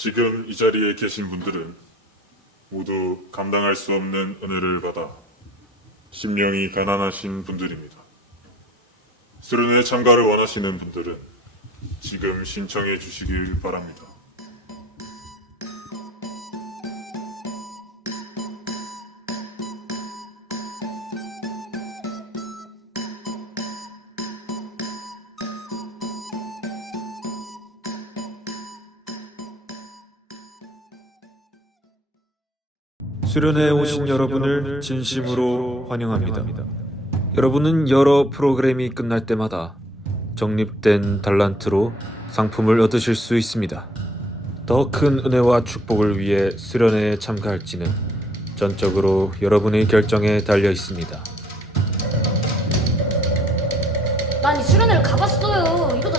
지금 이 자리에 계신 분들은 모두 감당할 수 없는 은혜를 받아 심령이 가난하신 분들입니다. 수련회 참가를 원하시는 분들은 지금 신청해 주시길 바랍니다. 수련회에 오신 여러분을 진심으로 환영합니다. 여러분은 여러 프로그램이 끝날 때마다 적립된 달란트로 상품을 얻으실 수 있습니다. 더 큰 은혜와 축복을 위해 수련회에 참가할지는 전적으로 여러분의 결정에 달려 있습니다. 난 이 수련회를 가봤어요. 이러다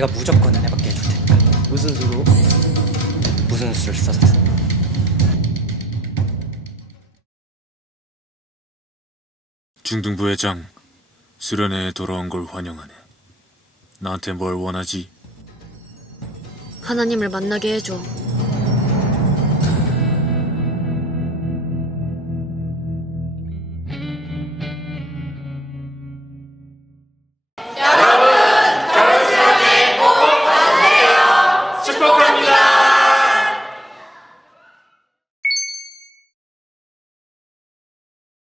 내가 무조건 은혜받게 해줄 테니까 무슨 수로? 무슨 수를 써서든 중등부 회장 수련회에 돌아온 걸 환영하네. 나한테 뭘 원하지? 하나님을 만나게 해줘.